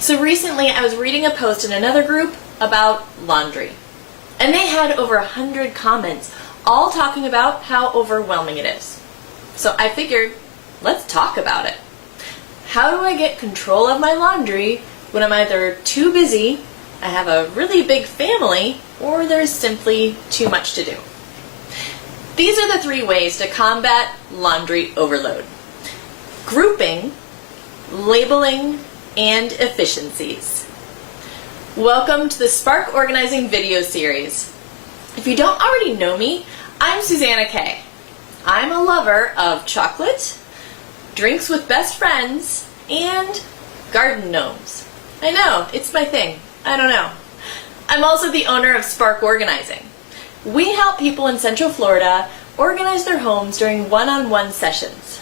So recently I was reading a post in another group about laundry, and they had over 100 comments, all talking about how overwhelming it is. So I figured, let's talk about it. How do I get control of my laundry when I'm either too busy, I have a really big family, or there's simply too much to do? These are the 3 ways to combat laundry overload: grouping, labeling, and efficiencies. Welcome to the Spark Organizing video series. If you don't already know me, I'm Susanna Kay. I'm a lover of chocolate, drinks with best friends, and garden gnomes. I know, it's my thing. I don't know. I'm also the owner of Spark Organizing. We help people in Central Florida organize their homes during one-on-one sessions.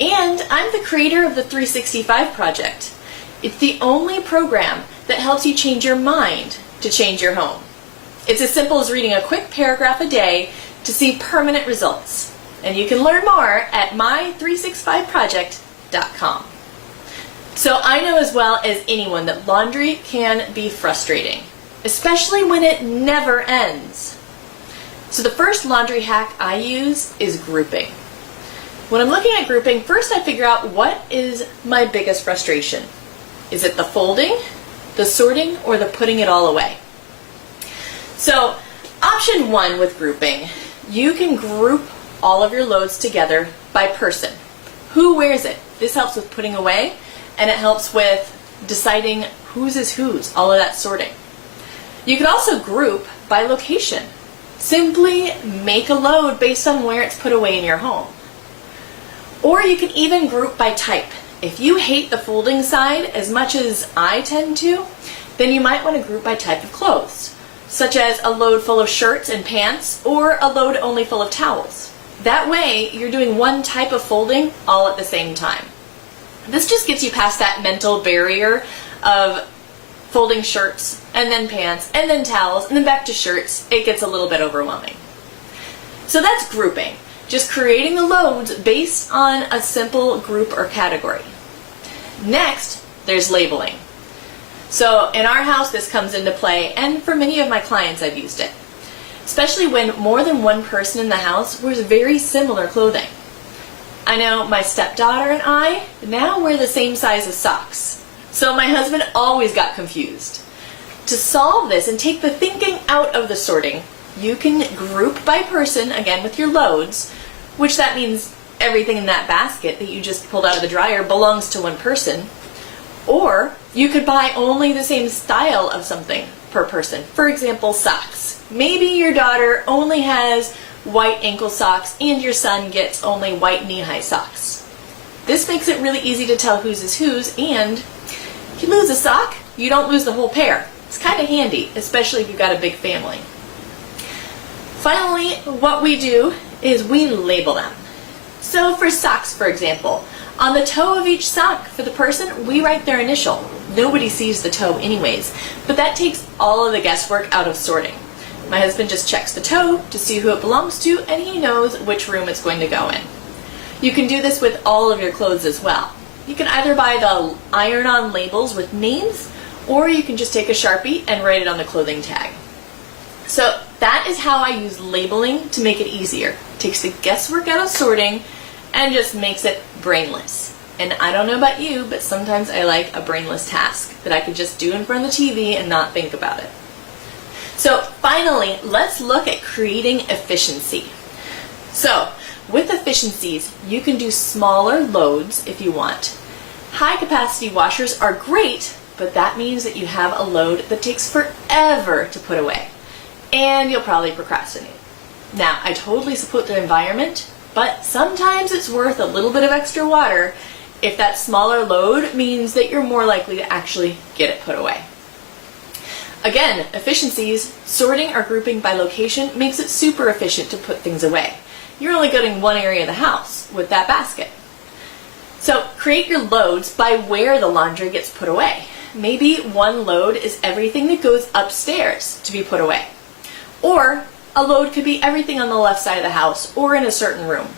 And I'm the creator of the 365 Project. It's the only program that helps you change your mind to change your home. It's as simple as reading a quick paragraph a day to see permanent results. And you can learn more at my365project.com. So I know as well as anyone that laundry can be frustrating, especially when it never ends. So the first laundry hack I use is grouping. When I'm looking at grouping, first I figure out what is my biggest frustration. Is it the folding, the sorting, or the putting it all away? So option 1 with grouping, you can group all of your loads together by person. Who wears it? This helps with putting away, and it helps with deciding whose is whose, all of that sorting. You could also group by location. Simply make a load based on where it's put away in your home. Or you can even group by type. If you hate the folding side as much as I tend to, then you might want to group by type of clothes, such as a load full of shirts and pants, or a load only full of towels. That way, you're doing one type of folding all at the same time. This just gets you past that mental barrier of folding shirts, and then pants, and then towels, and then back to shirts. It gets a little bit overwhelming. So that's grouping. Just creating the loads based on a simple group or category. Next, there's labeling. So in our house, this comes into play, and for many of my clients, I've used it. Especially when more than one person in the house wears very similar clothing. I know my stepdaughter and I now wear the same size of socks. So my husband always got confused. To solve this and take the thinking out of the sorting, you can group by person, again with your loads, which that means everything in that basket that you just pulled out of the dryer belongs to one person. Or you could buy only the same style of something per person. For example, socks. Maybe your daughter only has white ankle socks and your son gets only white knee-high socks. This makes it really easy to tell whose is whose, and if you lose a sock, you don't lose the whole pair. It's kind of handy, especially if you've got a big family. Finally, what we do is we label them. So for socks, for example, on the toe of each sock for the person, we write their initial. Nobody sees the toe anyways, but that takes all of the guesswork out of sorting. My husband just checks the toe to see who it belongs to, and he knows which room it's going to go in. You can do this with all of your clothes as well. You can either buy the iron-on labels with names, or you can just take a Sharpie and write it on the clothing tag. So that is how I use labeling to make it easier. It takes the guesswork out of sorting and just makes it brainless. And I don't know about you, but sometimes I like a brainless task that I could just do in front of the TV and not think about it. So finally, let's look at creating efficiency. So with efficiencies, you can do smaller loads if you want. High capacity washers are great, but that means that you have a load that takes forever to put away, and you'll probably procrastinate. Now, I totally support the environment, but sometimes it's worth a little bit of extra water if that smaller load means that you're more likely to actually get it put away. Again, efficiencies, sorting or grouping by location makes it super efficient to put things away. You're only getting one area of the house with that basket. So create your loads by where the laundry gets put away. Maybe one load is everything that goes upstairs to be put away. Or a load could be everything on the left side of the house or in a certain room.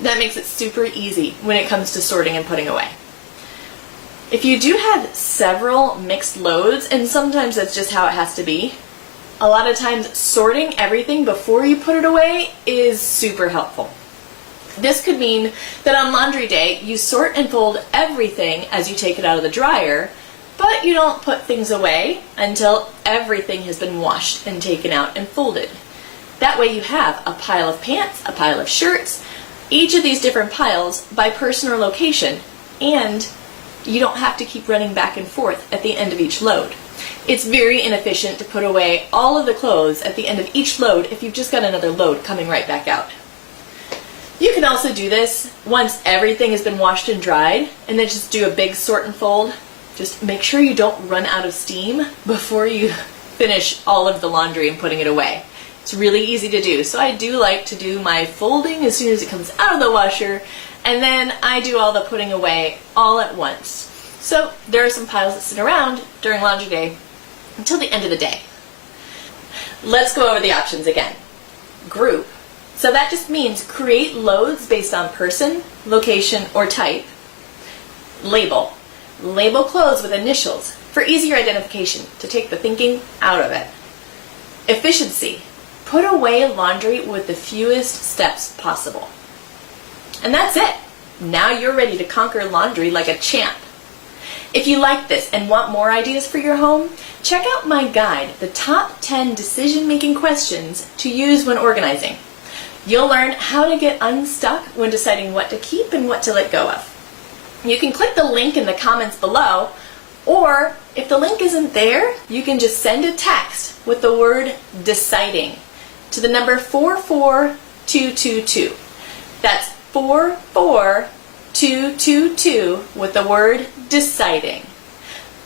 That makes it super easy when it comes to sorting and putting away. If you do have several mixed loads, and sometimes that's just how it has to be, a lot of times sorting everything before you put it away is super helpful. This could mean that on laundry day, you sort and fold everything as you take it out of the dryer, but you don't put things away until everything has been washed and taken out and folded. That way you have a pile of pants, a pile of shirts, each of these different piles by person or location, and you don't have to keep running back and forth at the end of each load. It's very inefficient to put away all of the clothes at the end of each load if you've just got another load coming right back out. You can also do this once everything has been washed and dried, and then just do a big sort and fold. Just make sure you don't run out of steam before you finish all of the laundry and putting it away. It's really easy to do. So I do like to do my folding as soon as it comes out of the washer, and then I do all the putting away all at once. So there are some piles that sit around during laundry day until the end of the day. Let's go over the options again. Group. So that just means create loads based on person, location, or type. Label. Label clothes with initials for easier identification to take the thinking out of it. Efficiency. Put away laundry with the fewest steps possible. And that's it. Now you're ready to conquer laundry like a champ. If you like this and want more ideas for your home, check out my guide, The Top 10 Decision-Making Questions to Use When Organizing. You'll learn how to get unstuck when deciding what to keep and what to let go of. You can click the link in the comments below, or if the link isn't there, you can just send a text with the word deciding to the number 44222. That's 44222 with the word deciding.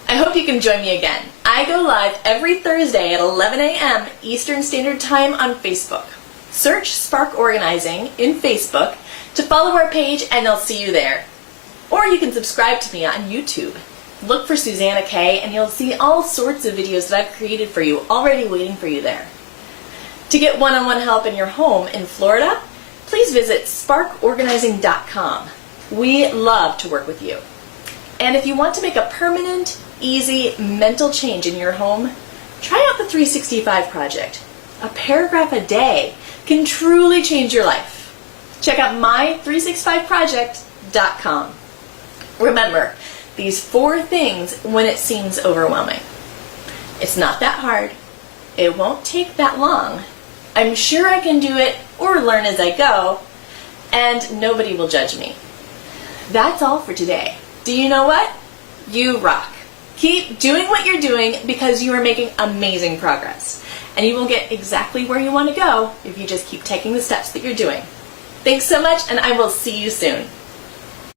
I hope you can join me again. I go live every Thursday at 11 a.m. Eastern Standard Time on Facebook. Search Spark Organizing in Facebook to follow our page, and I'll see you there. Or you can subscribe to me on YouTube. Look for Susanna K, and you'll see all sorts of videos that I've created for you already waiting for you there. To get one-on-one help in your home in Florida, please visit sparkorganizing.com. We love to work with you. And if you want to make a permanent, easy mental change in your home, try out the 365 Project. A paragraph a day can truly change your life. Check out my365project.com. Remember, these 4 things when it seems overwhelming. It's not that hard. It won't take that long. I'm sure I can do it or learn as I go, and nobody will judge me. That's all for today. Do you know what? You rock. Keep doing what you're doing because you are making amazing progress. And you will get exactly where you want to go if you just keep taking the steps that you're doing. Thanks so much, and I will see you soon.